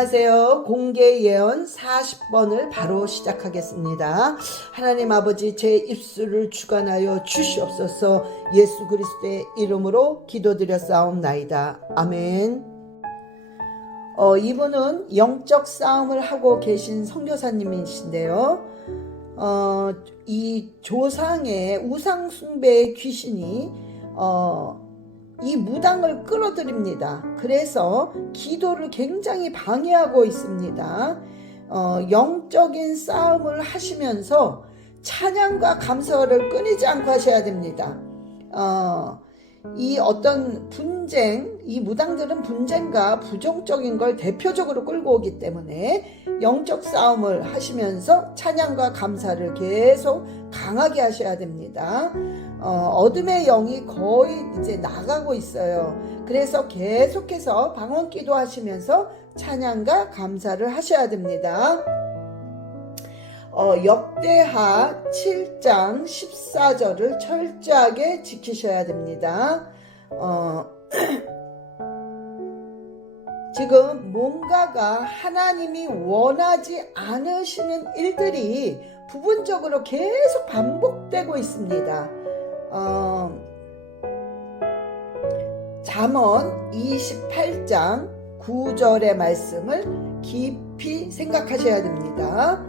안녕하세요. 공개 예언 40번을 바로 시작하겠습니다. 하나님 아버지, 제 입술을 주관하여 주시옵소서. 예수 그리스도의 이름으로 기도드렸사옵나이다. 아멘. 이분은 영적 싸움을 하고 계신 선교사님이신데요. 이 조상의 우상 숭배의 귀신이 이 무당을 끌어들입니다. 그래서 기도를 굉장히 방해하고 있습니다. 영적인 싸움을 하시면서 찬양과 감사를 끊이지 않고 하셔야 됩니다. 이 어떤 분쟁, 이 무당들은 분쟁과 부정적인 걸 대표적으로 끌고 오기 때문에 영적 싸움을 하시면서 찬양과 감사를 계속 강하게 하셔야 됩니다. 어둠의 영이 거의 이제 나가고 있어요. 그래서 계속해서 방언기도 하시면서 찬양과 감사를 하셔야 됩니다. 역대하 7장 14절을 철저하게 지키셔야 됩니다. 지금 뭔가가 하나님이 원하지 않으시는 일들이 부분적으로 계속 반복되고 있습니다. 잠언 28장 9절의 말씀을 깊이 생각하셔야 됩니다.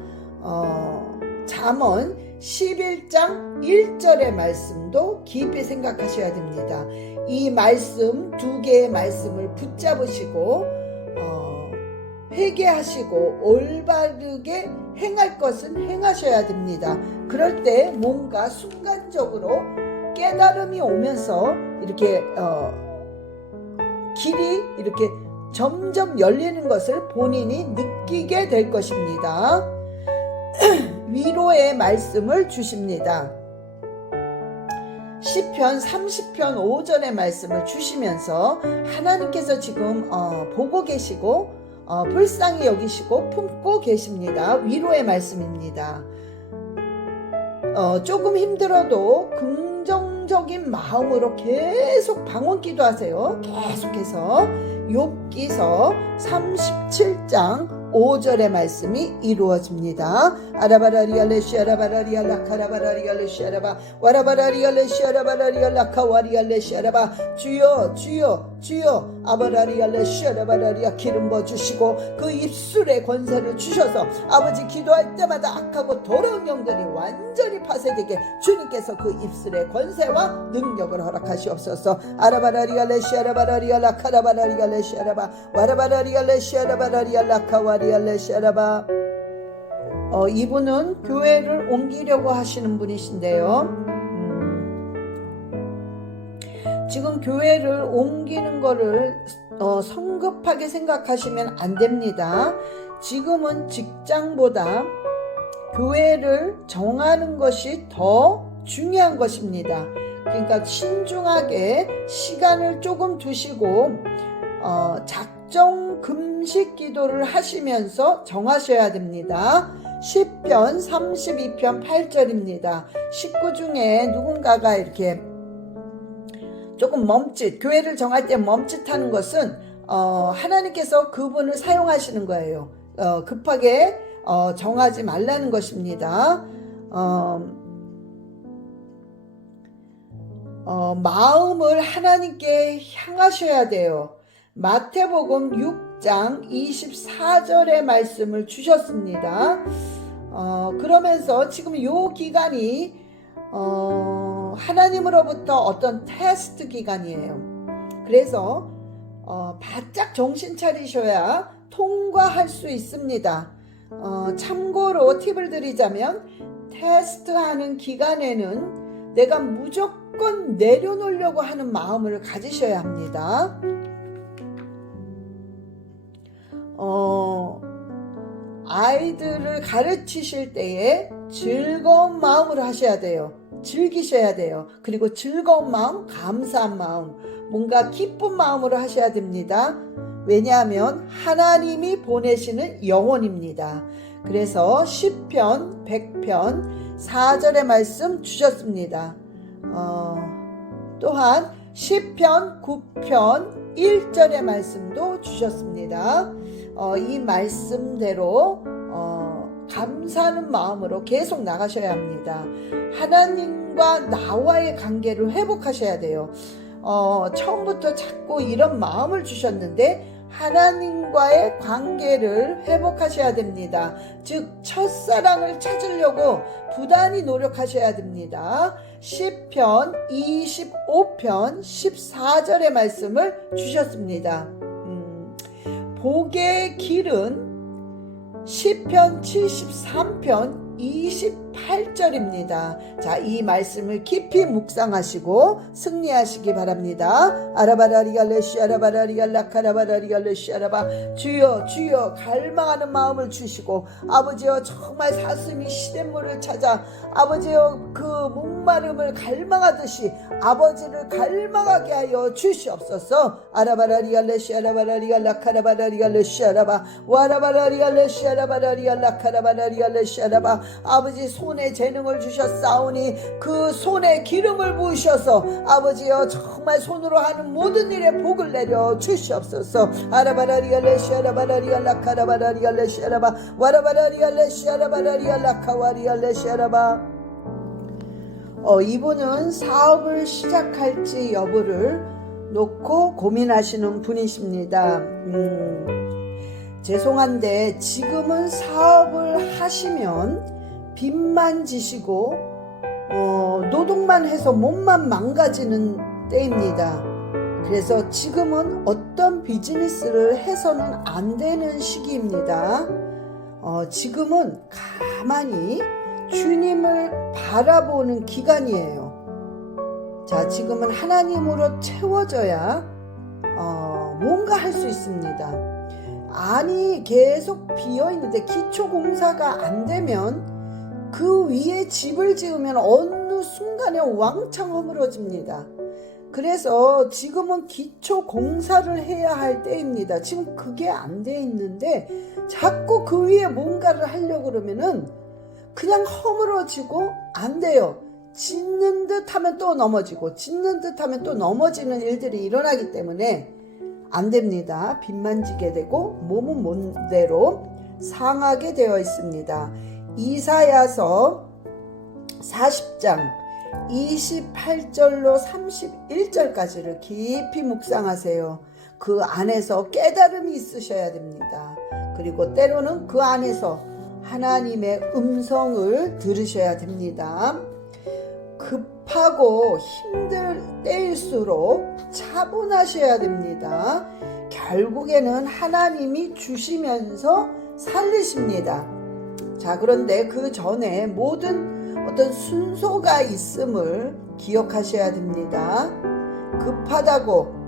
잠언 11장 1절의 말씀도 깊이 생각하셔야 됩니다. 이 말씀 두 개의 말씀을 붙잡으시고 회개하시고 올바르게 행할 것은 행하셔야 됩니다. 그럴 때 뭔가 순간적으로 깨달음이 오면서 이렇게 길이 이렇게 점점 열리는 것을 본인이 느끼게 될 것입니다. 위로의 말씀을 주십니다. 시편 30편 5절의 말씀을 주시면서 하나님께서 지금 보고 계시고 불쌍히 여기시고 품고 계십니다. 위로의 말씀입니다. 조금 힘들어도 긍정적인 마음으로 계속 방언기도 하세요. 계속해서 욥기서 37장 5절의 말씀이 이루어집니다. 아라바라리알레시아라바라리알라카라바라리알레시아라바 와라바라리알레시아라바라리알라카와리알레시아라바 주여 주여 주여 아바라리알레시아라바라리아 기름 부어주시고 그 입술에 권세를 주셔서 아버지 기도할 때마다 악하고 더러운 영들이 완전히 파쇄되게 주님께서 그 입술의 권세와 능력을 허락하시옵소서. 아라바라리알레시아라바라리알라카라바라리알레시아라바 와라바라리알레시아라바라리알라카와 이분은 교회를 옮기려고 하시는 분이신데요. 지금 교회를 옮기는 거를 성급하게 생각하시면 안 됩니다. 지금은 직장보다 교회를 정하는 것이 더 중요한 것입니다. 그러니까 신중하게 시간을 조금 두시고 작정 금식 기도를 하시면서 정하셔야 됩니다. 시편 32편 8절입니다. 식구 중에 누군가가 이렇게 조금 교회를 정할 때 멈칫하는 것은 하나님께서 그분을 사용하시는 거예요. 급하게 정하지 말라는 것입니다. 마음을 하나님께 향하셔야 돼요. 마태복음 6장 24절의 말씀을 주셨습니다. 그러면서 지금 이 기간이 하나님으로부터 어떤 테스트 기간이에요. 그래서 바짝 정신 차리셔야 통과할 수 있습니다. 참고로 팁을 드리자면 테스트하는 기간에는 내가 무조건 내려놓으려고 하는 마음을 가지셔야 합니다. 아이들을 가르치실 때에 즐거운 마음으로 하셔야 돼요. 즐기셔야 돼요. 그리고 즐거운 마음, 감사한 마음, 뭔가 기쁜 마음으로 하셔야 됩니다. 왜냐하면 하나님이 보내시는 영혼입니다. 그래서 시편 100편 4절의 말씀 주셨습니다. 또한 시편 9편 1절의 말씀도 주셨습니다. 이 말씀대로 감사하는 마음으로 계속 나가셔야 합니다. 하나님과 나와의 관계를 회복하셔야 돼요. 처음부터 자꾸 이런 마음을 주셨는데 하나님과의 관계를 회복하셔야 됩니다. 즉 첫사랑을 찾으려고 부단히 노력하셔야 됩니다. 시편 25편 14절의 말씀을 주셨습니다. 복의 길은 시편 73편 28절입니다. 자, 이 말씀을 깊이 묵상하시고 승리하시기 바랍니다. 아라바라리갈레시 아라바라리갈라카라바라리갈레시 아라바 주여 주여 갈망하는 마음을 주시고 아버지여 정말 사슴이 시냇물을 찾아 아버지여 그 목마름을 갈망하듯이 아버지를 갈망하게 하여 주시옵소서. 아라바라리갈레시 아라바라리갈라카라바라리갈레시 아라바 와라바라리갈레시 아라바라리갈라카라바라리갈레시 아라바 아버지 손에 재능을 주셨사오니 그 손에 기름을 부으셔서 아버지여 정말 손으로 하는 모든 일에 복을 내려 주시옵소서. 아라바라리알레시 아라바라리알라카라바라리알레시 아라바 와라바라리알레시 아라바라리알라카와리알레시 아라바 이분은 사업을 시작할지 여부를 놓고 고민하시는 분이십니다. 죄송한데 지금은 사업을 하시면 빚만 지시고 노동만 해서 몸만 망가지는 때입니다. 그래서 지금은 어떤 비즈니스를 해서는 안 되는 시기입니다. 지금은 가만히 주님을 바라보는 기간이에요. 자, 지금은 하나님으로 채워져야 뭔가 할 수 있습니다. 아니 계속 비어있는데 기초공사가 안 되면 그 위에 집을 지으면 어느 순간에 왕창 허물어집니다. 그래서 지금은 기초공사를 해야 할 때입니다. 지금 그게 안 돼 있는데 자꾸 그 위에 뭔가를 하려고 그러면은 그냥 허물어지고 안 돼요. 짓는 듯 하면 또 넘어지고 짓는 듯 하면 또 넘어지는 일들이 일어나기 때문에 안 됩니다. 빚만 지게 되고 몸은 몸대로 상하게 되어 있습니다. 이사야서 40장 28절로 31절까지를 깊이 묵상하세요. 그 안에서 깨달음이 있으셔야 됩니다. 그리고 때로는 그 안에서 하나님의 음성을 들으셔야 됩니다. 급하고 힘들 때일수록 차분하셔야 됩니다. 결국에는 하나님이 주시면서 살리십니다. 자, 그런데 그 전에 모든 어떤 순서가 있음을 기억하셔야 됩니다. 급하다고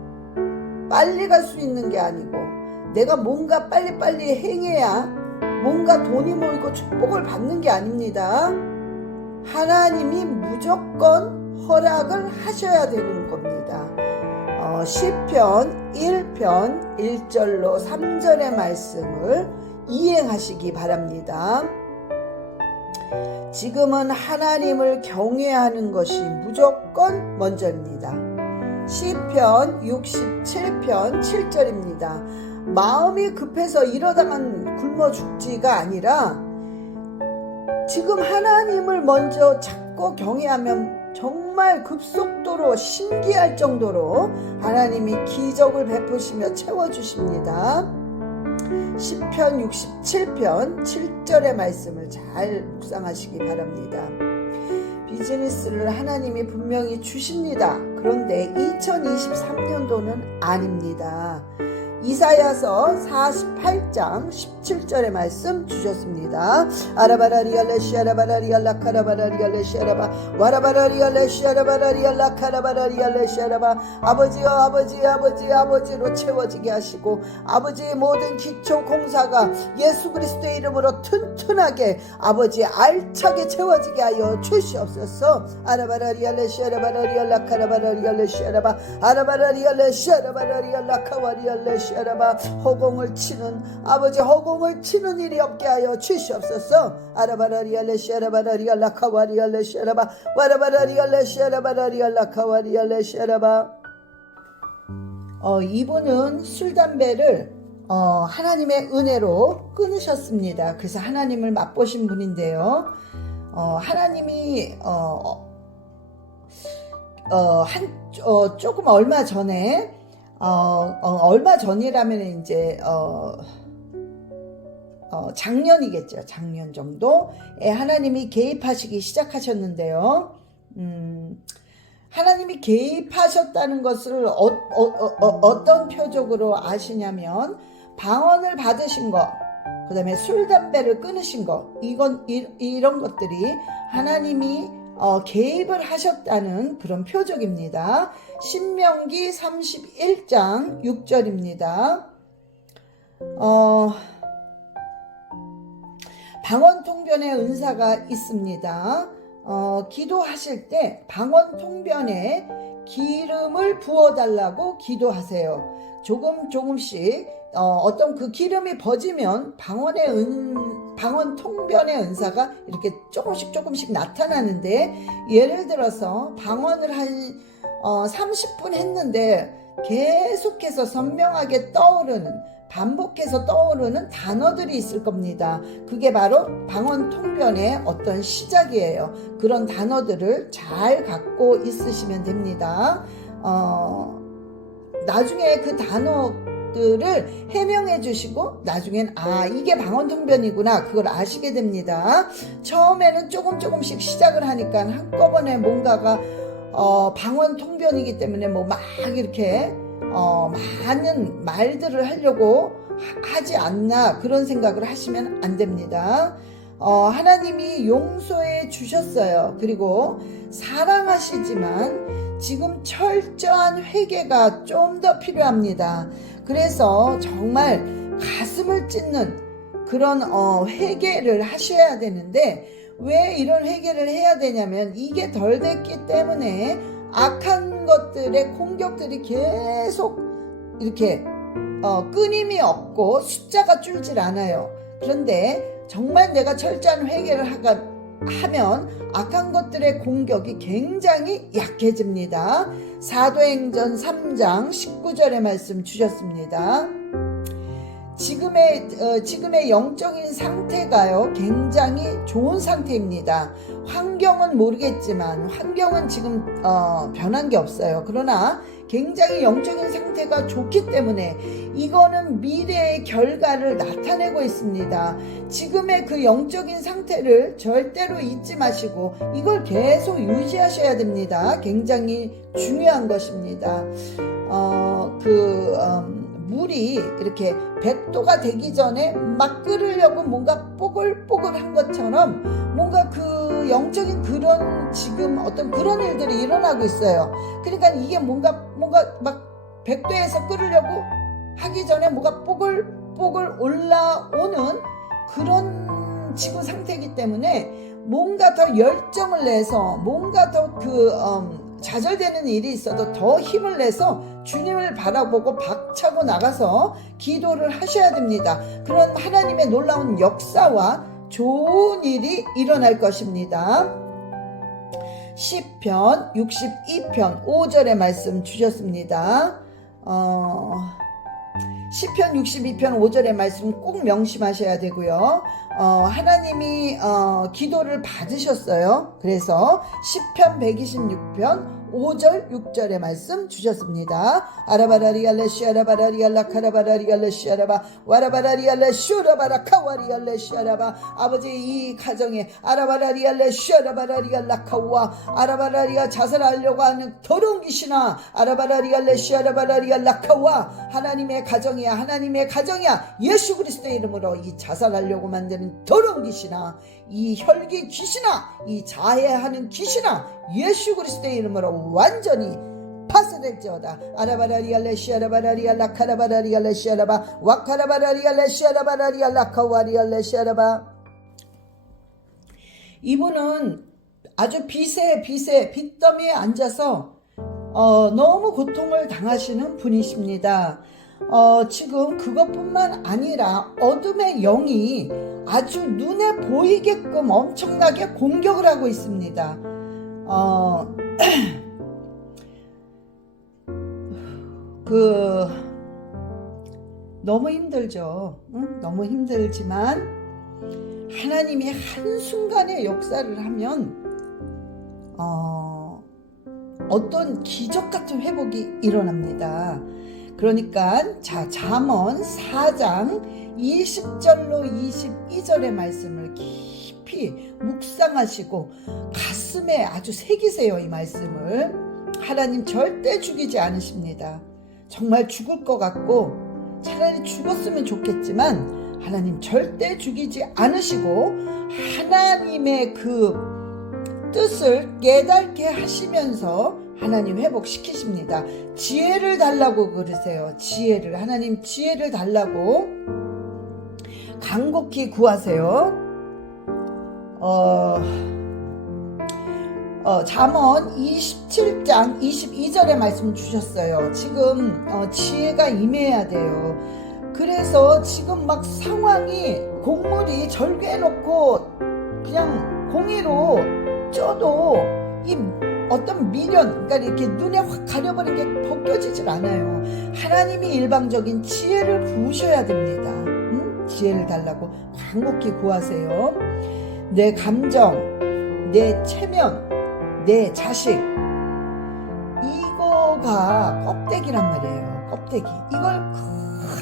빨리 갈 수 있는 게 아니고 내가 뭔가 빨리빨리 행해야 뭔가 돈이 모이고 축복을 받는 게 아닙니다. 하나님이 무조건 허락을 하셔야 되는 겁니다. 시편 1편 1절로 3절의 말씀을 이행하시기 바랍니다. 지금은 하나님을 경외하는 것이 무조건 먼저입니다. 시편 67편 7절입니다. 마음이 급해서 이러다만 굶어 죽지가 아니라 지금 하나님을 먼저 찾고 경외하면 정말 급속도로 신기할 정도로 하나님이 기적을 베푸시며 채워주십니다. 시편 67편 7절의 말씀을 잘 묵상하시기 바랍니다. 비즈니스를 하나님이 분명히 주십니다. 그런데 2023년도는 아닙니다. 이사야서 48장 17절의 말씀 주셨습니다. 아라바라리알레시 아라바라리알라카라바라리알레시 아라바 와라바라리알레시 아라바라리알라카라바라리알레시 아라바 아버지여 아버지 아버지 아버지로 채워지게 하시고 아버지의 모든 기초 공사가 예수 그리스도의 이름으로 튼튼하게 아버지 알차게 채워지게 하여 주시옵소서. 아라바라리알레시 아라바라리알라카라바라리알레시 아라바 아라바라리알레시 아라바라리알라카와리알레시 아라바 허공을 치는 아버지 허공을 치는 일이 없게 하여 주시옵소서. 아라바라리알레시 아라바라리알라카와리알레시 아라바 와라바라리알레시 아라바라리알라카와리알레시 아라바 이분은 술 담배를 하나님의 은혜로 끊으셨습니다. 그래서 하나님을 맛보신 분인데요. 하나님이 조금 얼마 전에 얼마 전이라면 이제 작년이겠죠. 작년 정도에 하나님이 개입하시기 시작하셨는데요. 하나님이 개입하셨다는 것을 어떤 표적으로 아시냐면 방언을 받으신 것, 그 다음에 술, 담배를 끊으신 것, 이런 것들이 하나님이 개입을 하셨다는 그런 표적입니다. 신명기 31장 6절입니다. 방언 통변의 은사가 있습니다. 기도하실 때 방언 통변에 기름을 부어달라고 기도하세요. 조금씩 어떤 그 기름이 버지면 방언 통변의 은사가 이렇게 조금씩 나타나는데, 예를 들어서 방언을 한 30분 했는데 계속해서 선명하게 반복해서 떠오르는 단어들이 있을 겁니다. 그게 바로 방언 통변의 어떤 시작이에요. 그런 단어들을 잘 갖고 있으시면 됩니다. 나중에 그 단어들을 해명해 주시고 나중엔 이게 방언 통변이구나, 그걸 아시게 됩니다. 처음에는 조금씩 시작을 하니까 한꺼번에 뭔가가 방언 통변이기 때문에 막 이렇게 많은 말들을 하려고 하지 않나, 그런 생각을 하시면 안 됩니다. 하나님이 용서해 주셨어요. 그리고 사랑하시지만 지금 철저한 회개가 좀 더 필요합니다. 그래서 정말 가슴을 찢는 그런 회개를 하셔야 되는데, 왜 이런 회개를 해야 되냐면 이게 덜 됐기 때문에 악한 것들의 공격들이 계속 이렇게 끊임이 없고 숫자가 줄질 않아요. 그런데 정말 내가 철저한 회개를 하면 악한 것들의 공격이 굉장히 약해집니다. 사도행전 3장 19절의 말씀 주셨습니다. 지금의 영적인 상태가요, 굉장히 좋은 상태입니다. 환경은 모르겠지만, 환경은 지금 변한 게 없어요. 그러나 굉장히 영적인 상태가 좋기 때문에 이거는 미래의 결과를 나타내고 있습니다. 지금의 그 영적인 상태를 절대로 잊지 마시고 이걸 계속 유지하셔야 됩니다. 굉장히 중요한 것입니다. 물이 이렇게 100도가 되기 전에 막 끓으려고 뭔가 뽀글뽀글한 것처럼 뭔가 그 영적인 지금 어떤 그런 일들이 일어나고 있어요. 그러니까 이게 뭔가 막 100도에서 끓으려고 하기 전에 뭐가 뽀글뽀글 올라오는 그런 지금 상태이기 때문에 뭔가 더 열정을 내서 뭔가 더 좌절되는 일이 있어도 더 힘을 내서 주님을 바라보고 박차고 나가서 기도를 하셔야 됩니다. 그런 하나님의 놀라운 역사와 좋은 일이 일어날 것입니다. 시편 62편 5절의 말씀 주셨습니다. 시편 62편 5절의 말씀 꼭 명심하셔야 되고요. 하나님이 기도를 받으셨어요. 그래서 시편 126편 5절 6절의 말씀 주셨습니다. 아라바라리알레 시아라바라리알라 카라바라리알레 시아라바 와라바라리알레 쇼라바라 카와리알레 시아라바. 아버지, 이 가정에 아라바라리알레 시아라바라리알라 카와 아라바라리아 자살하려고 하는 더러운 귀신아, 아라바라리알레 시아라바라리알라 카와 하나님의 가정이야 예수 그리스도의 이름으로 이 자살하려고 만드는 더러운 귀신아, 이 혈기 귀신아, 이 자해하는 귀신아, 예수 그리스도의 이름으로 완전히 파쇄될지어다. 아라바라리알레 시아라바라리알라 카라바라리알레 시아라바 와카라바라리알레 시아라바라리알라 카와리알레 시아라바. 이분은 아주 빚더미에 앉아서 너무 고통을 당하시는 분이십니다. 지금 그것뿐만 아니라 어둠의 영이 아주 눈에 보이게끔 엄청나게 공격을 하고 있습니다. 너무 힘들죠. 응? 너무 힘들지만 하나님이 한순간에 역사를 하면 어떤 기적 같은 회복이 일어납니다. 그러니까 자, 잠언 4장 20절로 22절의 말씀을 깊이 묵상하시고 가슴에 아주 새기세요. 이 말씀을. 하나님 절대 죽이지 않으십니다. 정말 죽을 것 같고 차라리 죽었으면 좋겠지만 하나님 절대 죽이지 않으시고 하나님의 그 뜻을 깨닫게 하시면서 하나님 회복시키십니다. 지혜를 달라고 그러세요. 지혜를. 하나님 지혜를 달라고 간곡히 구하세요. 잠언 27장 22절의 말씀 주셨어요. 지금 지혜가 임해야 돼요. 그래서 지금 막 상황이 곡물이 절개해놓고 그냥 공이로 쪄도 이 어떤 미련, 그러니까 이렇게 눈에 확 가려버린 게 벗겨지질 않아요. 하나님이 일방적인 지혜를 부으셔야 됩니다. 지혜를 달라고 간곡히 구하세요. 내 감정, 내 체면, 내 자식, 이거가 껍데기란 말이에요. 껍데기. 이걸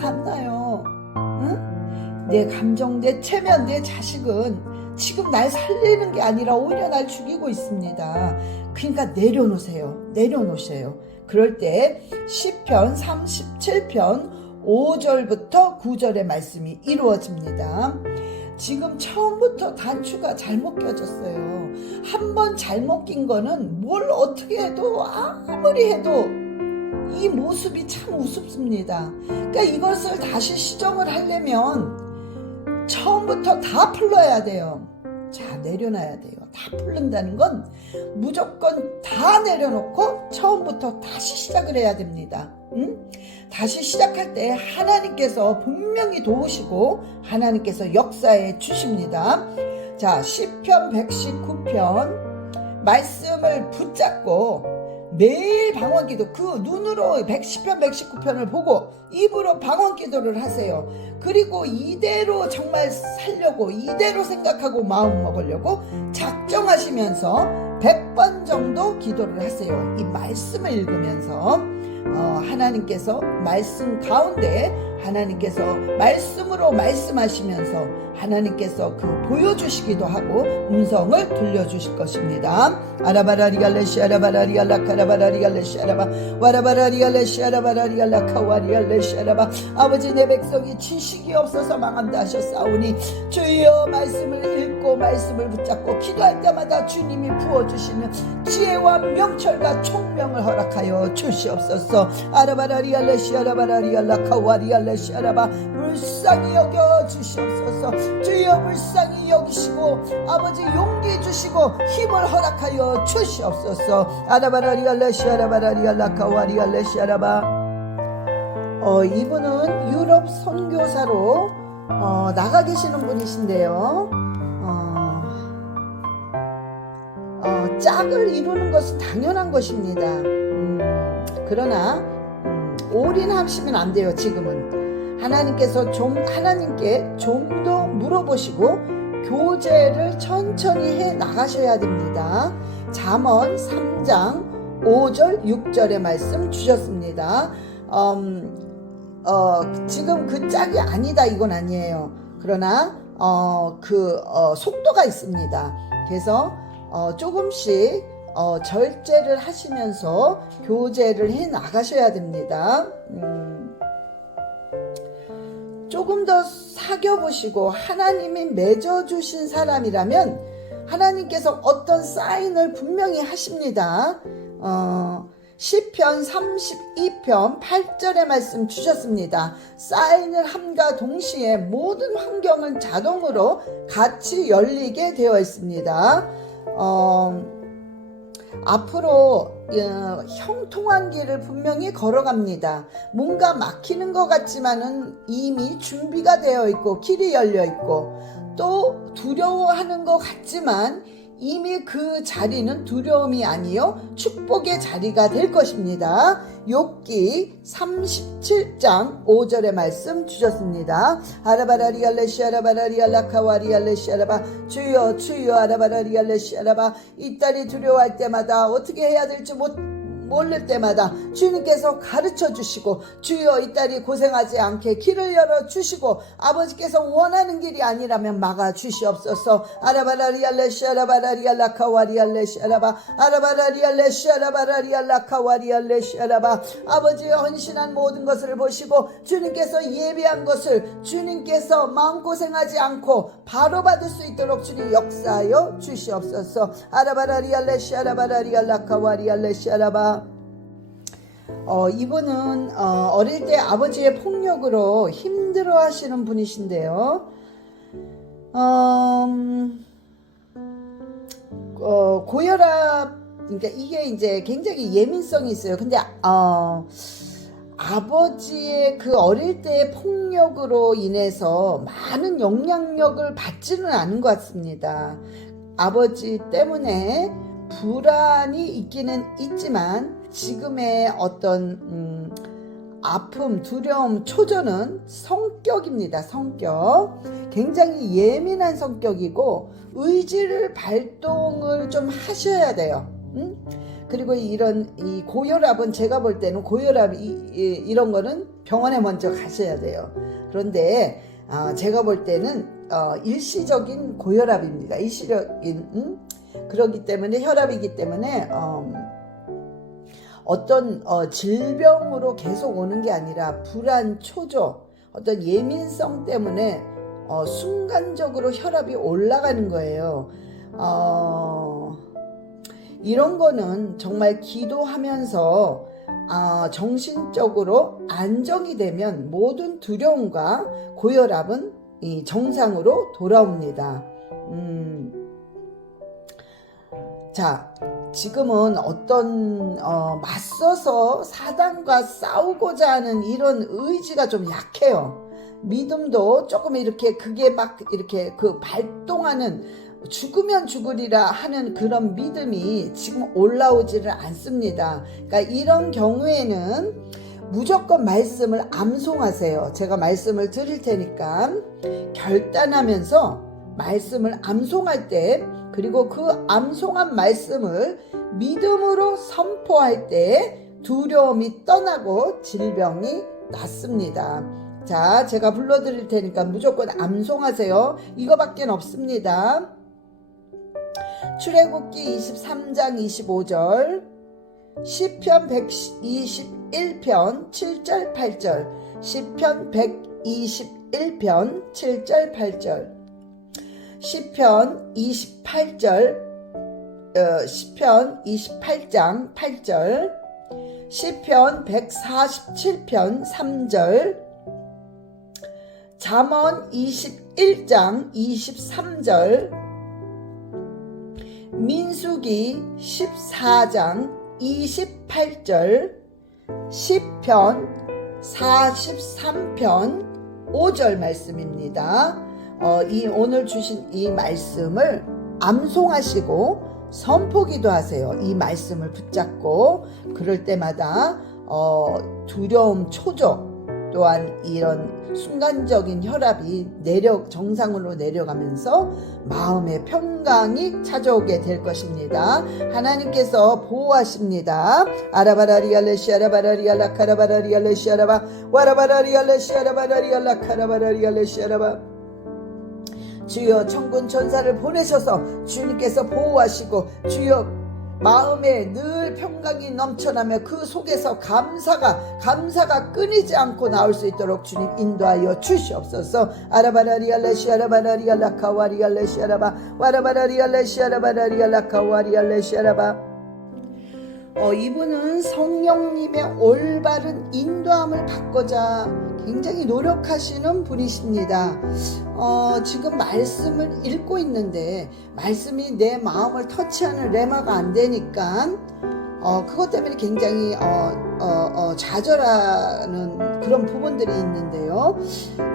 안 놔요. 응? 내 감정, 내 체면, 내 자식은 지금 날 살리는 게 아니라 오히려 날 죽이고 있습니다. 그러니까 내려놓으세요. 내려놓으세요. 그럴 때 시편 37편 5절부터 9절의 말씀이 이루어집니다. 지금 처음부터 단추가 잘못 껴졌어요. 한번 잘못 낀 거는 뭘 어떻게 해도 아무리 해도 이 모습이 참 우습습니다. 그러니까 이것을 다시 시정을 하려면 처음부터 다 풀러야 돼요. 자, 내려놔야 돼요. 다 풀른다는 건 무조건 다 내려놓고 처음부터 다시 시작을 해야 됩니다. 다시 시작할 때 하나님께서 분명히 도우시고 하나님께서 역사해 주십니다. 자, 시편 119편 말씀을 붙잡고 매일 방언기도, 그 눈으로 시편 119편을 보고 입으로 방언기도를 하세요. 그리고 이대로 정말 살려고, 이대로 생각하고 마음 먹으려고 작정하시면서 100번 정도 기도를 하세요. 이 말씀을 읽으면서 하나님께서 말씀 가운데 하나님께서 말씀으로 말씀하시면서 하나님께서 그 보여주시기도 하고 음성을 들려주실 것입니다. 아라바라리알레시 아라바라리알라 카라바라리알레시 아라바 와라바라리알레시 아라바라리알라 카와리알레시 아라바. 아버지, 내 백성이 지식이 없어서 망한다 하셨사오니 주여 말씀을 읽고 말씀을 붙잡고 기도할 때마다 주님이 부어주시는 지혜와 명철과 총명을 허락하여 주시옵소서. 아라바라리알레시 아라바라리알라 카와리알레시 아라바. 불쌍히 여겨 주시옵소서. 주여 불쌍히 여기시고 아버지 용기 주시고 힘을 허락하여 주시옵소서. 아라바라리알레시 아라바라리알라 카와리알레시 아라바. 이분은 유럽 선교사로 나가 계시는 분이신데요. 짝을 이루는 것은 당연한 것입니다. 그러나 올인하시면 안 돼요. 지금은 하나님께 좀 더 물어보시고 교제를 천천히 해 나가셔야 됩니다. 잠언 3장 5절 6절의 말씀 주셨습니다. 지금 그 짝이 아니다 이건 아니에요. 그러나 속도가 있습니다. 그래서 조금씩 절제를 하시면서 교제를 해 나가셔야 됩니다. 조금 더 사귀어보시고 하나님이 맺어주신 사람이라면 하나님께서 어떤 사인을 분명히 하십니다. 시편 32편 8절의 말씀 주셨습니다. 사인을 함과 동시에 모든 환경은 자동으로 같이 열리게 되어 있습니다. 앞으로 형통한 길을 분명히 걸어갑니다. 뭔가 막히는 것 같지만은 이미 준비가 되어 있고 길이 열려 있고 또 두려워하는 것 같지만 이미 그 자리는 두려움이 아니요 축복의 자리가 될 것입니다. 욥기 37장 5절의 말씀 주셨습니다. 아라바라리알레시아라바라리알라카와리알레시아라바 주여 주여 아라바라리알레시아라바 이 딸이 두려워할 때마다 어떻게 해야 될지 모를 때마다 주님께서 가르쳐 주시고 주여 이 딸이 고생하지 않게 길을 열어 주시고 아버지께서 원하는 길이 아니라면 막아 주시옵소서. 아라바라리알레시아라바라리알라카와리알레시아라바 아라바라리알레시아라바라리알라카와리알레시아라바 아버지의 헌신한 모든 것을 보시고 주님께서 예비한 것을 주님께서 마음고생하지 않고 바로 받을 수 있도록 주님 역사하여 주시옵소서. 아라바라리알레시아라바라리알라카와리알레시아라바 이분은 어릴 때 아버지의 폭력으로 힘들어 하시는 분이신데요. 고혈압, 그러니까 이게 이제 굉장히 예민성이 있어요. 근데 아버지의 그 어릴 때의 폭력으로 인해서 많은 영향력을 받지는 않은 것 같습니다. 아버지 때문에 불안이 있기는 있지만 지금의 어떤 아픔, 두려움, 초조는 성격입니다. 성격. 굉장히 예민한 성격이고 의지를 발동을 좀 하셔야 돼요. 그리고 이런 이 고혈압은 제가 볼 때는 고혈압 이런 거는 병원에 먼저 가셔야 돼요. 그런데 제가 볼 때는 일시적인 고혈압입니다. 일시적인 그렇기 때문에 혈압이기 때문에 어떤 질병으로 계속 오는 게 아니라 불안, 초조, 어떤 예민성 때문에 순간적으로 혈압이 올라가는 거예요. 이런 거는 정말 기도하면서 정신적으로 안정이 되면 모든 두려움과 고혈압은 정상으로 돌아옵니다. 자, 지금은 어떤 맞서서 사단과 싸우고자 하는 이런 의지가 좀 약해요. 믿음도 조금 이렇게 그게 막 이렇게 그 발동하는 죽으면 죽으리라 하는 그런 믿음이 지금 올라오지를 않습니다. 그러니까 이런 경우에는 무조건 말씀을 암송하세요. 제가 말씀을 드릴 테니까 결단하면서 말씀을 암송할 때 그리고 그 암송한 말씀을 믿음으로 선포할 때 두려움이 떠나고 질병이 낫습니다. 자, 제가 불러드릴 테니까 무조건 암송하세요. 이거밖에 없습니다. 출애굽기 23장 25절, 시편 121편 7절 8절, 시편 121편 7절 8절, 시편 28절, 시편 28장 8절, 시편 147편 3절, 잠언 21장 23절, 민수기 14장 28절, 시편 43편 5절 말씀입니다. 오늘 주신 이 말씀을 암송하시고 선포기도 하세요. 이 말씀을 붙잡고 그럴 때마다 두려움, 초조 또한 이런 순간적인 혈압이 정상으로 내려가면서 마음의 평강이 찾아오게 될 것입니다. 하나님께서 보호하십니다. 아라바라리알레시아라바라리알라카라바라리알레시아라바 와라바라리알레시아라바라리알라카라바라리알레시아라바 주여 천군 천사를 보내셔서 주님께서 보호하시고 주여 마음에 늘 평강이 넘쳐나며 그 속에서 감사가 끊이지 않고 나올 수 있도록 주님 인도하여 주시옵소서. 아라바라리알레시아라바라리알라카와리알레시아라바 와라바라리알레시아라바라리알라카와리알레시아라바 이분은 성령님의 올바른 인도함을 받고자 굉장히 노력하시는 분이십니다. 지금 말씀을 읽고 있는데 말씀이 내 마음을 터치하는 레마가 안 되니까 그것 때문에 굉장히 좌절하는 그런 부분들이 있는데요.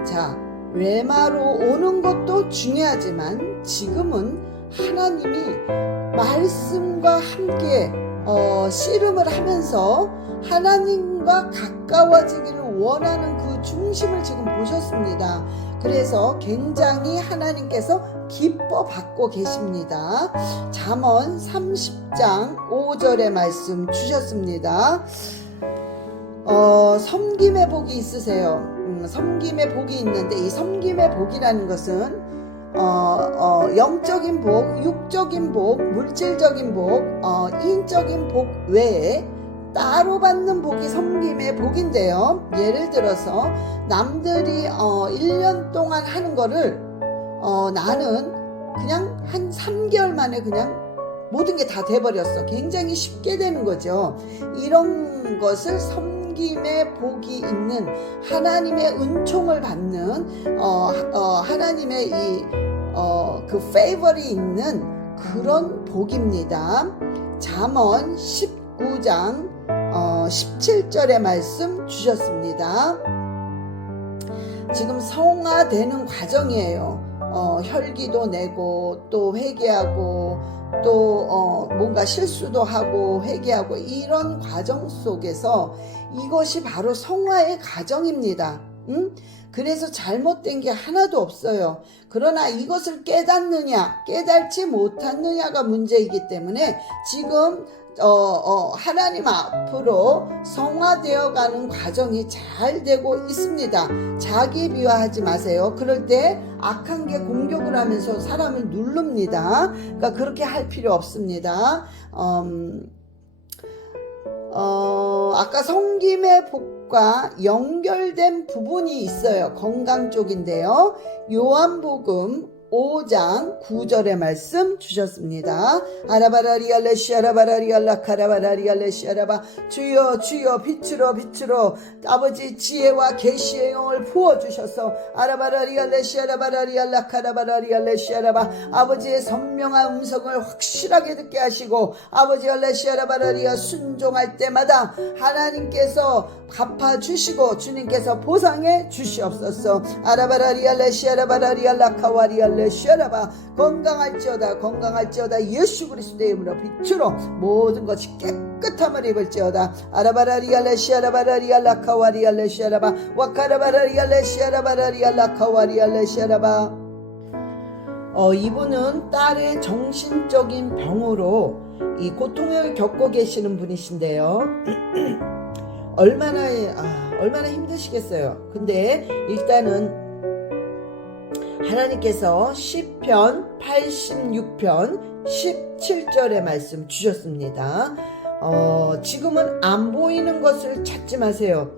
자, 레마로 오는 것도 중요하지만 지금은 하나님이 말씀과 함께 씨름을 하면서 하나님과 가까워지기를 원하는 그 중심을 지금 보셨습니다. 그래서 굉장히 하나님께서 기뻐 받고 계십니다. 잠언 30장 5절의 말씀 주셨습니다. 섬김의 복이 있으세요. 섬김의 복이 있는데, 이 섬김의 복이라는 것은 영적인 복, 육적인 복, 물질적인 복, 인적인 복 외에 따로 받는 복이 섬김의 복인데요. 예를 들어서 남들이 1년 동안 하는 거를 나는 그냥 한 3개월 만에 그냥 모든 게 다 돼버렸어. 굉장히 쉽게 되는 거죠. 이런 것을 섬김의 복이 있는, 하나님의 은총을 받는 하나님의 그 페이버리 있는 그런 복입니다. 잠언 19장 17절의 말씀 주셨습니다. 지금 성화되는 과정이에요. 혈기도 내고 또 회개하고 또 뭔가 실수도 하고 회개하고, 이런 과정 속에서 이것이 바로 성화의 과정입니다. 그래서 잘못된 게 하나도 없어요. 그러나 이것을 깨닫느냐 깨닫지 못하느냐가 문제이기 때문에 지금 하나님 앞으로 성화되어가는 과정이 잘 되고 있습니다. 자기 비하하지 마세요. 그럴 때 악한 게 공격을 하면서 사람을 누릅니다. 그러니까 그렇게 할 필요 없습니다. 아까 섬김의 복과 연결된 부분이 있어요. 건강 쪽인데요. 요한복음 5장 9절의 말씀 주셨습니다. 아라바라리알레시아라바라리알라카라바라리알레시아라바 주여 주여 빛으로 아버지 지혜와 계시의 영을 부어주셔서 아라바라리알레시아라바라리알라카라바라리알레시아라바 아버지의 선명한 음성을 확실하게 듣게 하시고, 아버지 알레시아라바라리아 순종할 때마다 하나님께서 갚아주시고 주님께서 보상해 주시옵소서. 아라바라리알레시아라바라리알라카와리알 레시아라바 건강할지어다 예수 그리스도의 이름으로 빛으로 모든 것이 깨끗함을 입을지어다. 아라바라리알레시아라바라리알라카와리알레시아라바 와카라바라리알레시아라바라리알라카와리알레시아라바. 이분은 딸의 정신적인 병으로 이 고통을 겪고 계시는 분이신데요. 얼마나 힘드시겠어요. 근데 일단은 하나님께서 시편 86편 17절의 말씀 주셨습니다. 지금은 안 보이는 것을 찾지 마세요.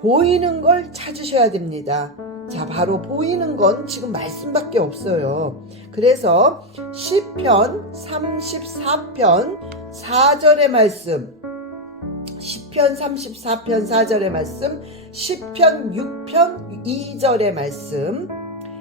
보이는 걸 찾으셔야 됩니다. 자, 바로 보이는 건 지금 말씀밖에 없어요. 그래서 시편 34편 4절의 말씀, 시편 34편 4절의 말씀, 시편 6편 2절의 말씀,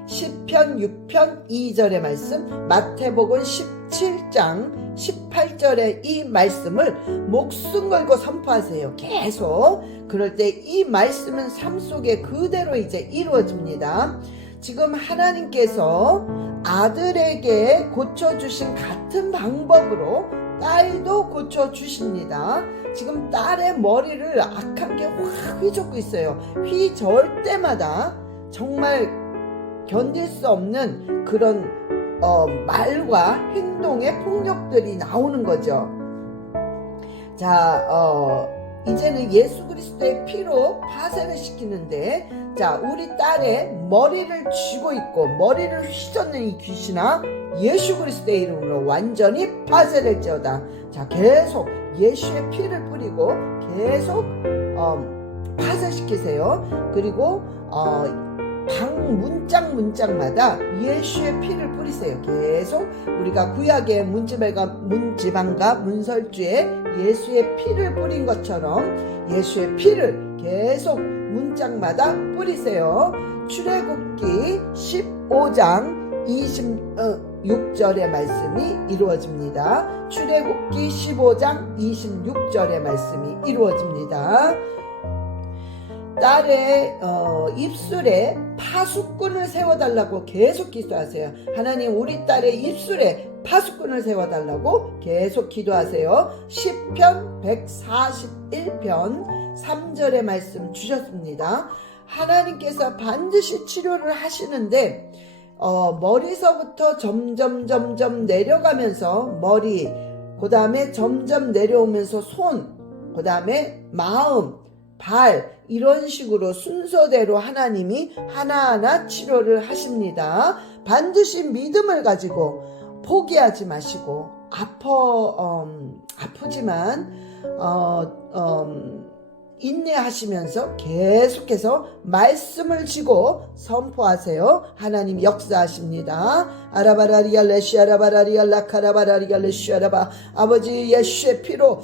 시편 6편 2절의 말씀, 마태복음 17장 18절의 이 말씀을 목숨 걸고 선포하세요. 계속. 그럴 때 이 말씀은 삶 속에 그대로 이제 이루어집니다. 지금 하나님께서 아들에게 고쳐주신 같은 방법으로 딸도 고쳐주십니다. 지금 딸의 머리를 악한 게 확 휘젓고 있어요. 휘저을 때마다 정말 견딜 수 없는 그런 말과 행동의 폭력들이 나오는 거죠. 자, 이제는 예수 그리스도의 피로 파쇄를 시키는데, 자, 우리 딸의 머리를 쥐고 있고 머리를 휘젓는 이 귀신아, 예수 그리스도의 이름으로 완전히 파쇄될지어다. 자, 계속 예수의 피를 뿌리고 계속 파쇄시키세요. 그리고 방 문짝마다 예수의 피를 뿌리세요. 계속 우리가 구약의 문지방과 문설주에 예수의 피를 뿌린 것처럼 예수의 피를 계속 문짝마다 뿌리세요. 출애굽기 15장 26절의 말씀이 이루어집니다. 출애굽기 15장 26절의 말씀이 이루어집니다. 딸의 입술에 파수꾼을 세워달라고 계속 기도하세요. 하나님, 우리 딸의 입술에 파수꾼을 세워달라고 계속 기도하세요. 시편 141편 3절의 말씀 주셨습니다. 하나님께서 반드시 치료를 하시는데 머리서부터 점점 내려가면서 머리, 그 다음에 점점 내려오면서 손, 그 다음에 마음, 발, 이런 식으로 순서대로 하나님이 하나하나 치료를 하십니다. 반드시 믿음을 가지고 포기하지 마시고 아프지만 인내하시면서 계속해서 말씀을 지고 선포하세요. 하나님 역사하십니다. 아라바라리알레시 아라바라리알라 카라바라리알레시 아라바. 아버지, 예수의 피로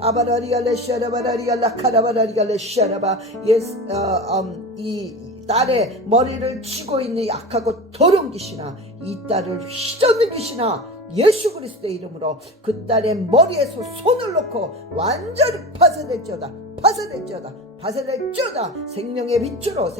아바라리알레시 아라바라리알라 카라바라리알레시 아라바. 이 딸의 머리를 쥐고 있는 약하고 더러운 귀신아, 이 딸을 휘젓는 귀신아, 예수 그리스도의 이름으로 그 딸의 머리에서 손을 놓고 완전히 파쇄될지어다. 생명의 빛으로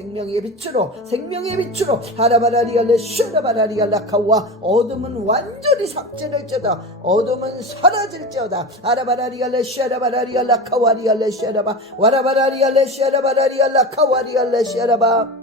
하라바라리알레 슈라바라리알라카와 어둠은 완전히 삭제될지어다. 어둠은 사라질지어다. 아라바라리알레 슈라바라리알라카와리알레 슈라바 와라바라리알레 슈라바라리알라카와리알레 슈라바.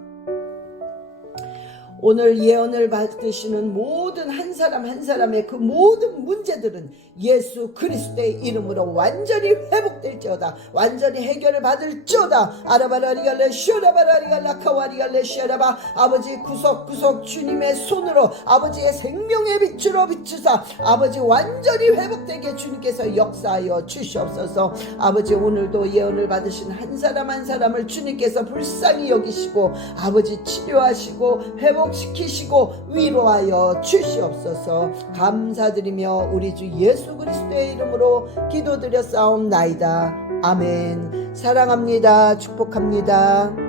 오늘 예언을 받으시는 모든 한 사람 한 사람의 그 모든 문제들은 예수 그리스도의 이름으로 완전히 회복될지어다. 완전히 해결을 받을지어다. 아라바라리알레 슈라바라리알라카와리알레 슈라바. 아버지, 구석구석 주님의 손으로 아버지의 생명의 빛으로 비추사 아버지 완전히 회복되게 주님께서 역사하여 주시옵소서. 아버지, 오늘도 예언을 받으신 한 사람 한 사람을 주님께서 불쌍히 여기시고 아버지 치료하시고 회복시키시고 위로하여 주시옵소서. 감사드리며 우리 주 예수 그리스도의 이름으로 기도드려 싸움나이다. 아멘. 사랑합니다. 축복합니다.